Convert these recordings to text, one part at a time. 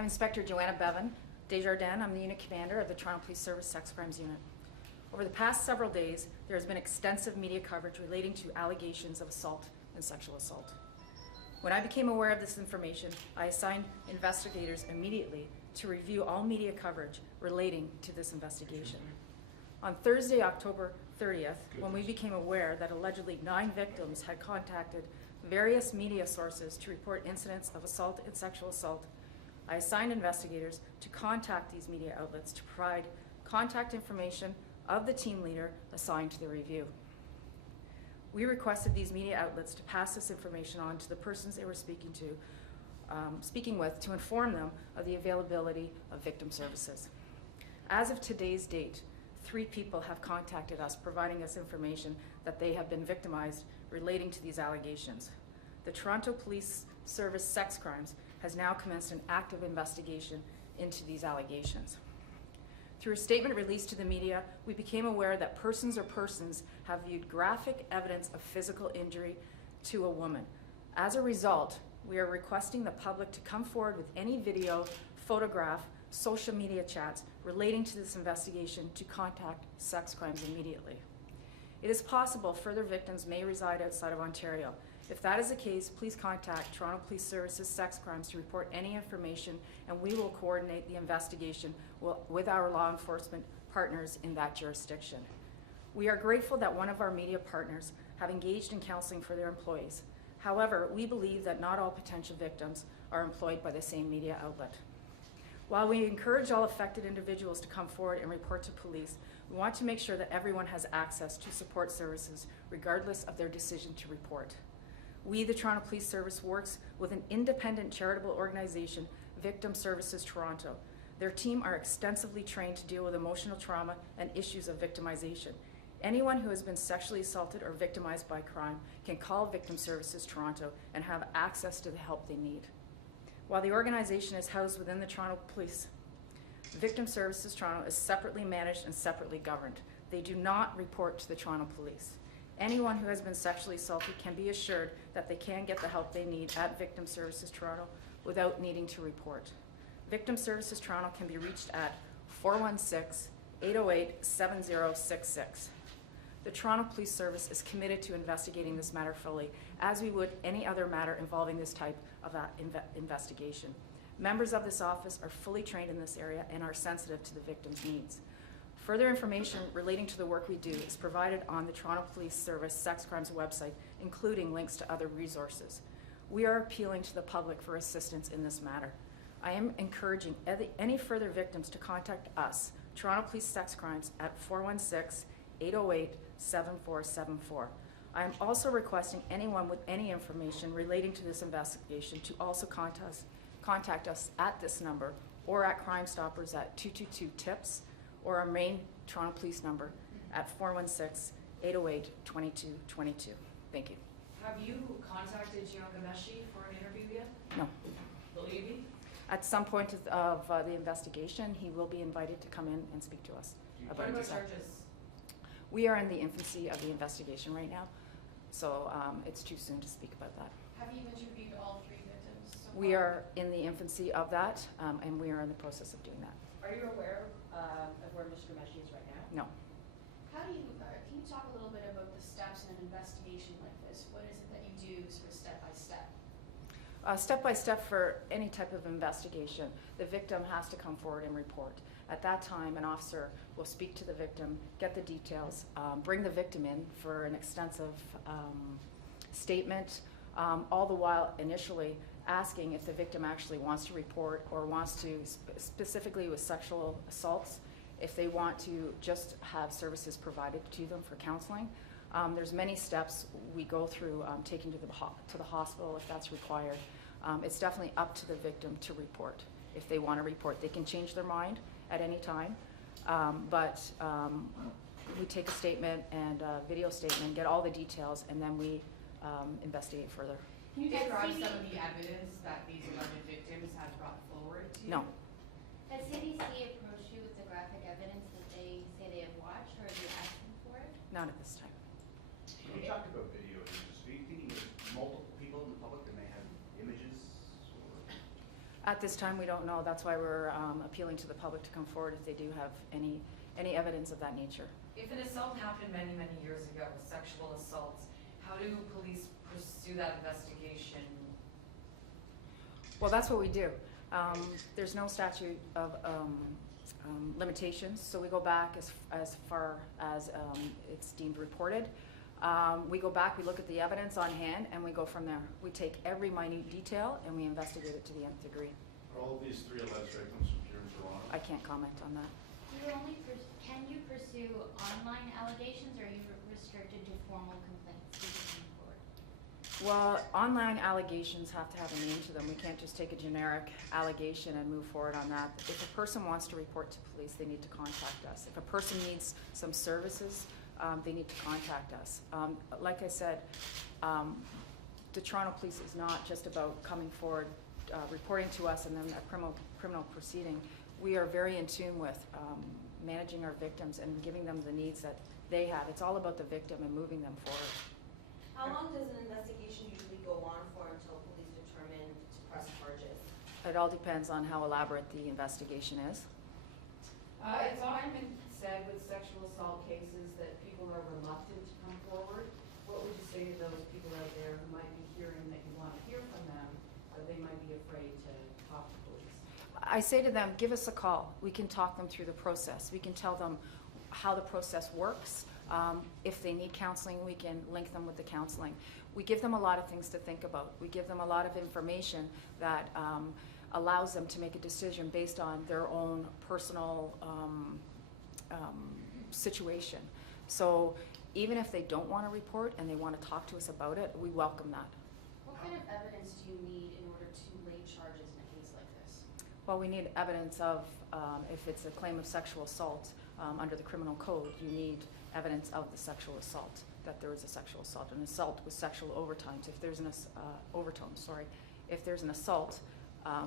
I'm Inspector Joanna Beaven-Desjardins. I'm the unit commander of the Toronto Police Service Sex Crimes Unit. Over the past several days, there has been extensive media coverage relating to allegations of assault and sexual assault. When I became aware of this information, I assigned investigators immediately to review all media coverage relating to this investigation. On Thursday, October 30th, when we became aware that allegedly 9 victims had contacted various media sources to report incidents of assault and sexual assault, I assigned investigators to contact these media outlets to provide contact information of the team leader assigned to the review. We requested these media outlets to pass this information on to the persons they were speaking with to inform them of the availability of victim services. As of today's date, 3 people have contacted us providing us information that they have been victimized relating to these allegations. The Toronto Police Service Sex Crimes has now commenced an active investigation into these allegations. Through a statement released to the media, we became aware that persons or persons have viewed graphic evidence of physical injury to a woman. As a result, we are requesting the public to come forward with any video, photograph, social media chats relating to this investigation to contact sex crimes immediately. It is possible further victims may reside outside of Ontario. If that is the case, please contact Toronto Police Services Sex Crimes to report any information, and we will coordinate the investigation with our law enforcement partners in that jurisdiction. We are grateful that one of our media partners have engaged in counseling for their employees. However, we believe that not all potential victims are employed by the same media outlet. While we encourage all affected individuals to come forward and report to police, we want to make sure that everyone has access to support services regardless of their decision to report. We, the Toronto Police Service, works with an independent charitable organization, Victim Services Toronto. Their team are extensively trained to deal with emotional trauma and issues of victimization. Anyone who has been sexually assaulted or victimized by crime can call Victim Services Toronto and have access to the help they need. While the organization is housed within the Toronto Police, Victim Services Toronto is separately managed and separately governed. They do not report to the Toronto Police. Anyone who has been sexually assaulted can be assured that they can get the help they need at Victim Services Toronto without needing to report. Victim Services Toronto can be reached at 416-808-7066. The Toronto Police Service is committed to investigating this matter fully, as we would any other matter involving this type of investigation. Members of this office are fully trained in this area and are sensitive to the victim's needs. Further information relating to the work we do is provided on the Toronto Police Service Sex Crimes website, including links to other resources. We are appealing to the public for assistance in this matter. I am encouraging any further victims to contact us, Toronto Police Sex Crimes, at 416-808-7474. I am also requesting anyone with any information relating to this investigation to also contact us at this number or at Crime Stoppers at 222-TIPS, or our main Toronto Police number at 416-808-2222. Thank you. Have you contacted Ghomeshi for an interview yet? No. Will you be? At some point of the investigation, he will be invited to come in and speak to us about What this. charges? We are in the infancy of the investigation right now, so it's too soon to speak about that. Have you interviewed all 3 victims so We far? are in the infancy of that, and we are in the process of doing that. Are you aware of where Mr. Ghomeshi is right now? No. How do you, can you talk a little bit about the steps in an investigation like this? What is it that you do sort of step by step? Step by step for any type of investigation, the victim has to come forward and report. At that time, an officer will speak to the victim, get the details, bring the victim in for an extensive statement, all the while initially asking if the victim actually wants to report or wants to, specifically with sexual assaults, if they want to just have services provided to them for counseling. There's many steps we go through, taking to the hospital if that's required. It's definitely up to the victim to report. If they want to report, they can change their mind at any time, but we take a statement and a video statement, get all the details, and then we investigate further. Can you describe some of the evidence that these alleged victims have brought forward to you? No. Has CDC approached you with the graphic evidence that they say they have watched, or are you asking for it? Not at this time. When you talk about video images, are you thinking of multiple people in the public that may have images? Or At this time, we don't know. That's why we're appealing to the public to come forward if they do have any evidence of that nature. If an assault happened many, many years ago, sexual assaults, how do police pursue that investigation? Well, that's what we do. There's no statute of limitations, so we go back as far as it's deemed reported. We go back, we look at the evidence on hand, and we go from there. We take every minute detail and we investigate it to the nth degree. Are all of these 3 alleged victims from here in Toronto? I can't comment on that. Can you pursue online allegations, or are you restricted to formal complaints to the Supreme Court? Well, online allegations have to have a name to them. We can't just take a generic allegation and move forward on that. If a person wants to report to police, they need to contact us. If a person needs some services, they need to contact us. Like I said, the Toronto Police is not just about coming forward, reporting to us and then a criminal proceeding. We are very in tune with managing our victims and giving them the needs that they have. It's all about the victim and moving them forward. How long does an investigation usually go on for until police determine to press charges? It all depends on how elaborate the investigation is. It's often been said with sexual assault cases that people are reluctant to come forward. What would you say to those people out there who might be hearing that you want to hear from them, but they might be afraid to talk to police? I say to them, give us a call. We can talk them through the process. We can tell them how the process works. If they need counseling, we can link them with the counseling. We give them a lot of things to think about. We give them a lot of information that allows them to make a decision based on their own personal situation. So even if they don't want to report and they want to talk to us about it, we welcome that. What kind of evidence do you need in order to lay charges in a case like this? Well, we need evidence of, if it's a claim of sexual assault under the criminal code, you need evidence of the sexual assault, that there was a sexual assault, an assault with sexual overtones. If there's an if there's an assault,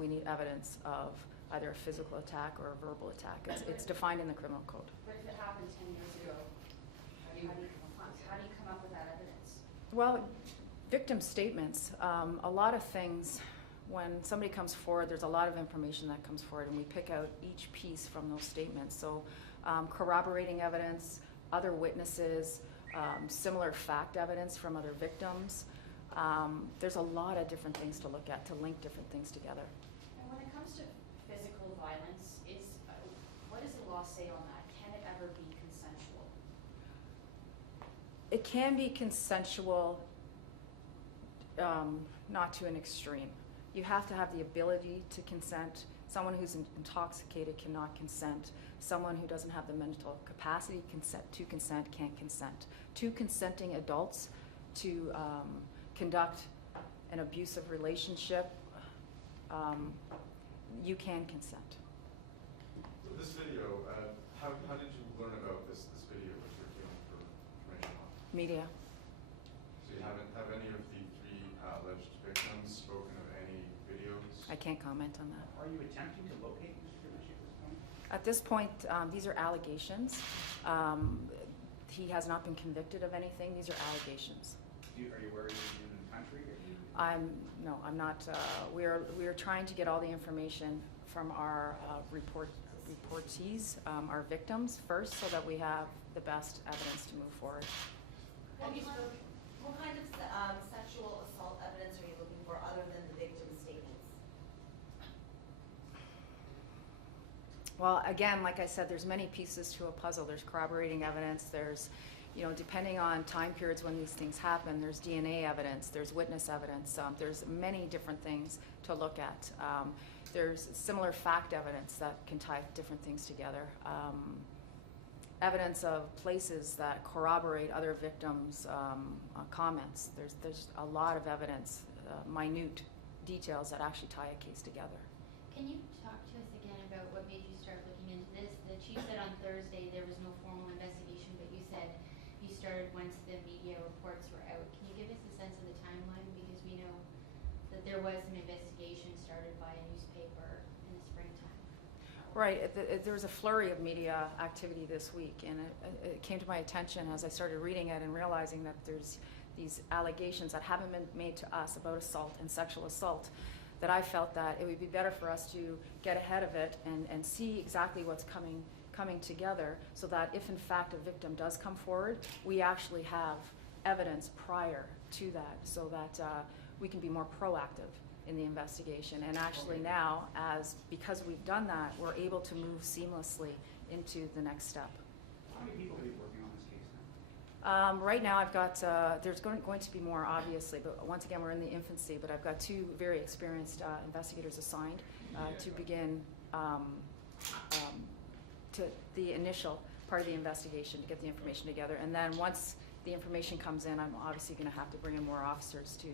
we need evidence of either a physical attack or a verbal attack. It's defined in the criminal code. But if it happened 10 years ago, how do you come up with that evidence? Well, victim statements, a lot of things, when somebody comes forward, there's a lot of information that comes forward, and we pick out each piece from those statements. So corroborating evidence, other witnesses, similar fact evidence from other victims. There's a lot of different things to look at to link different things together. And when it comes to physical violence, what does the law say on that? Can it ever be consensual? It can be consensual, not to an extreme. You have to have the ability to consent. Someone who's intoxicated cannot consent. Someone who doesn't have the mental capacity to consent can't consent. Two consenting adults to conduct an abusive relationship, you can consent. So this video, how did you learn about this video that you're appealing for information on? Media. So you have any of the 3 alleged victims spoken of any videos? I can't comment on that. Are you attempting to locate Mr. Ghomeshi At at this point? this point, these are allegations. He has not been convicted of anything. These are allegations. Are you worried he's in the country? No, I'm not. We are trying to get all the information from our reportees, our victims first, so that we have the best evidence to move forward. What kind of sexual assault evidence are you looking for other than the victim's statements? Well, again, like I said, there's many pieces to a puzzle. There's corroborating evidence. There's, depending on time periods when these things happen, there's DNA evidence, there's witness evidence. There's many different things to look at. There's similar fact evidence that can tie different things together. Evidence of places that corroborate other victims' comments. There's a lot of evidence, minute details that actually tie a case together. Can you talk to us again about what made you start looking into this? The chief said on Thursday there was no formal investigation, but you said you started once the media reports were out. Can you give us a sense of the timeline? Because we know that there was an investigation started by a newspaper in the springtime. Right. There was a flurry of media activity this week, and it came to my attention as I started reading it and realizing that there's these allegations that haven't been made to us about assault and sexual assault that I felt that it would be better for us to get ahead of it and see exactly what's coming together, so that if in fact a victim does come forward, we actually have evidence prior to that, so that we can be more proactive in the investigation. And actually now, because we've done that, we're able to move seamlessly into the next step. How many people are you working on this case now? Right now I've got, there's going to be more obviously, but once again we're in the infancy, but I've got 2 very experienced investigators assigned to begin to the initial part of the investigation, to get the information together. And then once the information comes in, I'm obviously going to have to bring in more officers to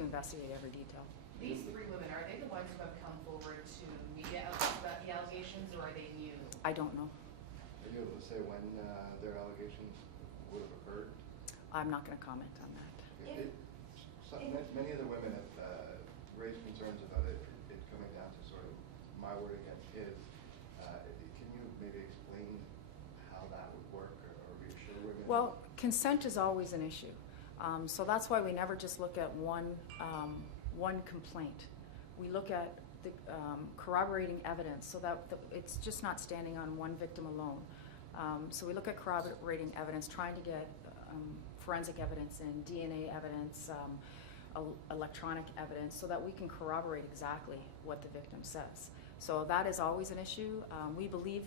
investigate every detail. These 3 women, are they the ones who have come forward to media outlets about the allegations, or are they new? I don't know. Are you able to say when their allegations would have occurred? I'm not going to comment on that. Many of the women have raised concerns about it coming down to sort of my word against his. Can you maybe explain how that would work or reassure women? Well, consent is always an issue. So that's why we never just look at one complaint. We look at the corroborating evidence, so that it's just not standing on one victim alone. So we look at corroborating evidence, trying to get forensic evidence and DNA evidence, electronic evidence, so that we can corroborate exactly what the victim says. So that is always an issue. We believe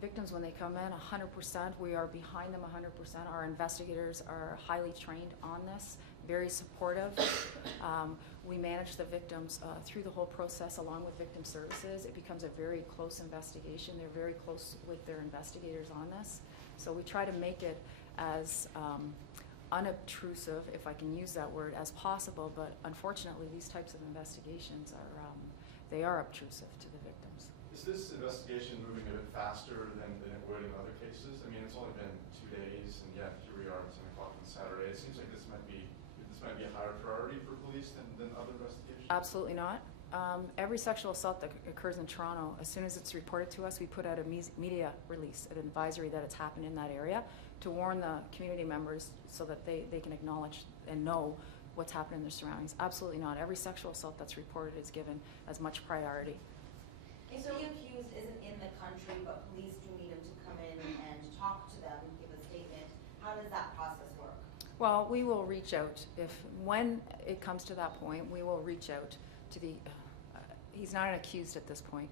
victims when they come in 100%. We are behind them 100%. Our investigators are highly trained on this, very supportive. We manage the victims through the whole process along with victim services. It becomes a very close investigation. They're very close with their investigators on this. So we try to make it as unobtrusive, if I can use that word, as possible, but unfortunately these types of investigations they are obtrusive to the victims. Is this investigation moving a bit faster than it would in other cases? I mean, it's only been 2 days, and yet here we are at 10 o'clock on Saturday. It seems like this might be a higher priority for police than other investigations? Absolutely not. Every sexual assault that occurs in Toronto, as soon as it's reported to us, we put out a media release, an advisory that it's happened in that area, to warn the community members so that they can acknowledge and know what's happening in their surroundings. Absolutely not. Every sexual assault that's reported is given as much priority. If the accused isn't in the country, but police do need him to come in and talk to them, give a statement, how does that process work? Well, we will reach out. When it comes to that point, we will reach out to the, he's not an accused at this point,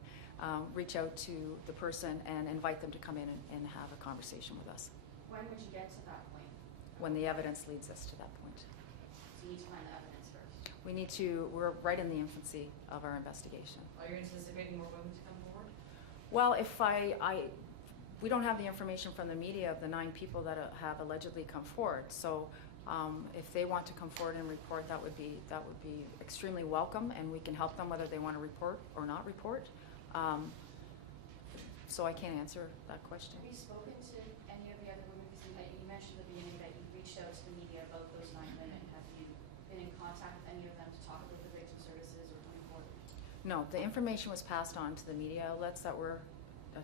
reach out to the person and invite them to come in and have a conversation with us. When would you get to that point? When the evidence leads us to that point. So you need to find the evidence first. We're right in the infancy of our investigation. Are you anticipating more women to come forward? Well, if we don't have the information from the media of the 9 people that have allegedly come forward. So if they want to come forward and report, that would be extremely welcome, and we can help them whether they want to report or not report. So I can't answer that question. Have you spoken to any of the other women? Because you mentioned at the beginning that you reached out to the media about those 9 women. Have you been in contact with any of them to talk about the victim services or coming forward? No, the information was passed on to the media outlets that were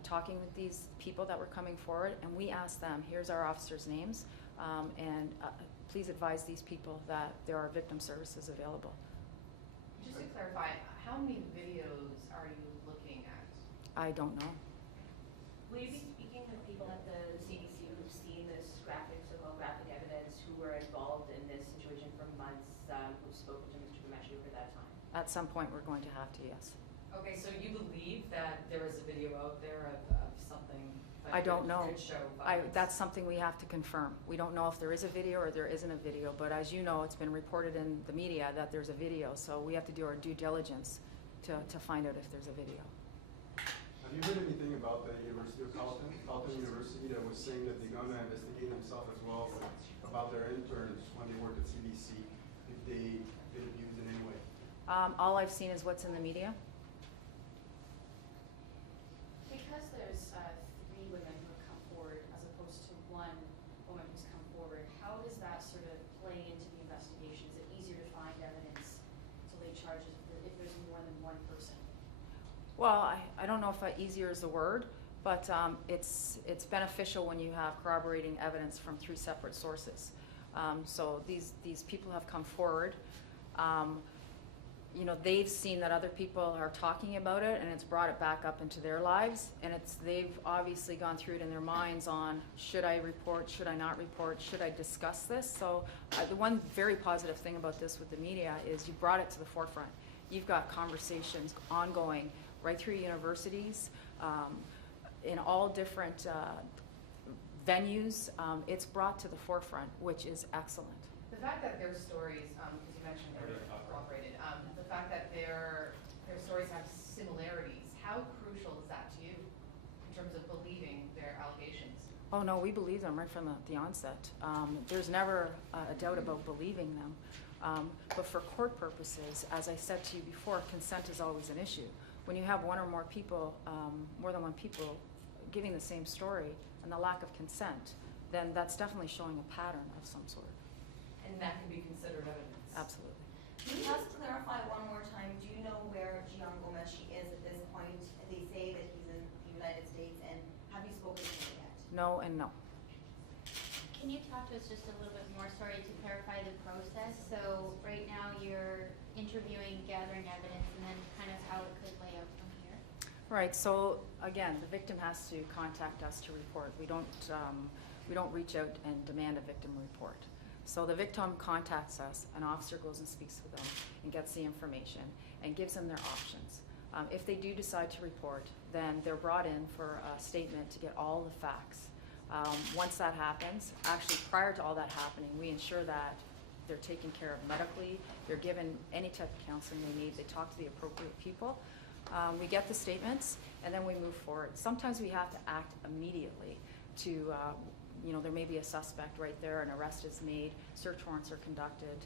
talking with these people that were coming forward, and we asked them, here's our officers' names, and please advise these people that there are victim services available. Just to clarify, how many videos are you looking at? I don't know. Will you be speaking with people at the CDC who've seen this so-called graphic evidence, who were involved in this situation for months, who've spoken to Mr. Ghomeshi over that time? At some point, we're going to have to, yes. Okay, so you believe that there is a video out there of something that I don't know. could show violence? That's something we have to confirm. We don't know if there is a video or there isn't a video, but as you know, it's been reported in the media that there's a video, so we have to do our due diligence to find out if there's a video. Have you heard anything about the University of Carleton University that was saying that they're going to investigate themselves as well about their interns when they work at CBC, if they've been abused in any way? All I've seen is what's in the media. Because there's 3 women who have come forward as opposed to 1 woman who's come forward, how does that sort of play into the investigation? Is it easier to find evidence to lay charges if there's more than 1 person? Well, I don't know if easier is the word, but it's beneficial when you have corroborating evidence from 3 separate sources. So these people have come forward. you know, they've seen that other people are talking about it, and it's brought it back up into their lives, and they've obviously gone through it in their minds on, should I report, should I not report, should I discuss this? So the one very positive thing about this with the media is you brought it to the forefront. You've got conversations ongoing right through universities, in all different venues. It's brought to the forefront, which is excellent. The fact that their stories, because you mentioned they were cooperated, the fact that their stories have similarities, how crucial is that to you in terms of believing their allegations? Oh no, we believe them right from the onset. There's never a doubt about believing them. But for court purposes, as I said to you before, consent is always an issue. When you have one or more people, more than one people giving the same story and the lack of consent, then that's definitely showing a pattern of some sort. And that can be considered evidence? Absolutely. Can you just clarify one more time, do you know where Ghomeshi is at this point? They say that he's in the United States, and have you spoken to him yet? No and no. Can you talk to us just a little bit more, sorry, to clarify the process? So right now you're interviewing, gathering evidence, and then kind of how it could lay out from here? Right, so again, the victim has to contact us to report. We don't reach out and demand a victim report. So the victim contacts us, an officer goes and speaks with them and gets the information and gives them their options. If they do decide to report, then they're brought in for a statement to get all the facts. Once that happens, actually prior to all that happening, we ensure that they're taken care of medically, they're given any type of counseling they need, they talk to the appropriate people. We get the statements and then we move forward. Sometimes we have to act immediately to you know, there may be a suspect right there, an arrest is made, search warrants are conducted.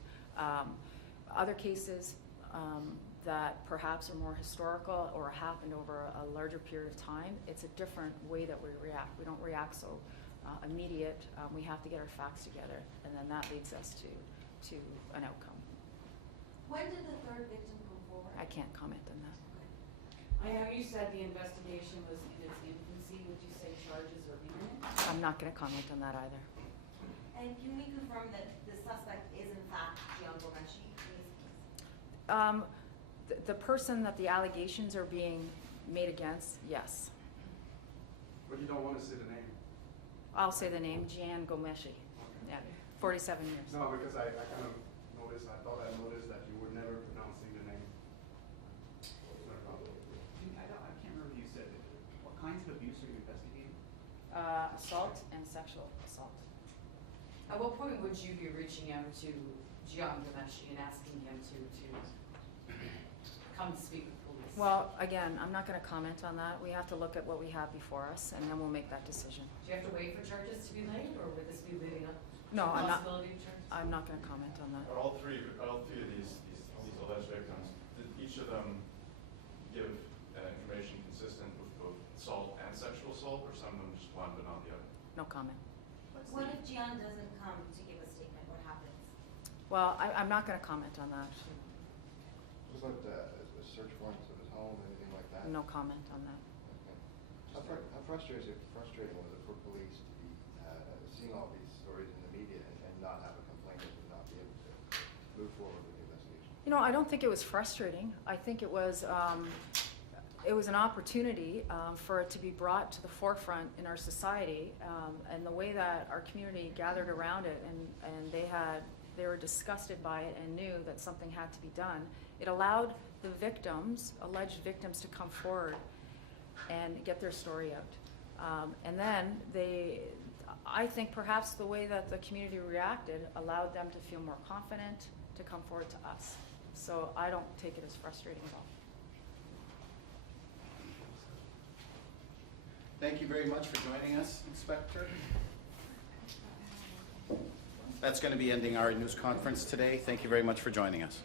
Other cases that perhaps are more historical or happened over a larger period of time, it's a different way that we react. We don't react so immediate. We have to get our facts together, and then that leads us to an outcome. When did the third victim come forward? I can't comment on that. I know you said the investigation was in its infancy. Would you say charges are imminent? I'm not going to comment on that either. And can we confirm that the suspect is in fact Ghomeshi? The person that the allegations are being made against, yes. But you don't want to say the name? I'll say the name, Ghomeshi. Okay. Yeah, 47 years. No, because I kind of noticed, I thought I noticed that you were never pronouncing the name. No problem. I can't remember you said, what kinds of abuse are you investigating? Assault and sexual assault. At what point would you be reaching out to Ghomeshi and asking him to come speak with police? Well, again, I'm not going to comment on that. We have to look at what we have before us, and then we'll make that decision. Do you have to wait for charges to be laid, or would this be leading up No, to the I'm not. possibility of charges? I'm not going to comment on that. Are all three of these alleged victims, did each of them give information consistent with both assault and sexual assault, or some of them just one but not the other? No comment. What if Gian doesn't come to give a statement? What happens? Well, I'm not going to comment on that. Was that a search warrants of his home, anything like that? No comment on that. Okay. How frustrating was it for police to be seeing all these stories in the media and not have a complainant and not be able to move forward with the investigation? You know, I don't think it was frustrating. I think it was an opportunity for it to be brought to the forefront in our society, and the way that our community gathered around it, and they were disgusted by it and knew that something had to be done. It allowed the victims, alleged victims, to come forward and get their story out. And then I think perhaps the way that the community reacted allowed them to feel more confident to come forward to us. So I don't take it as frustrating at all. Thank you very much for joining us, Inspector. That's going to be ending our news conference today. Thank you very much for joining us.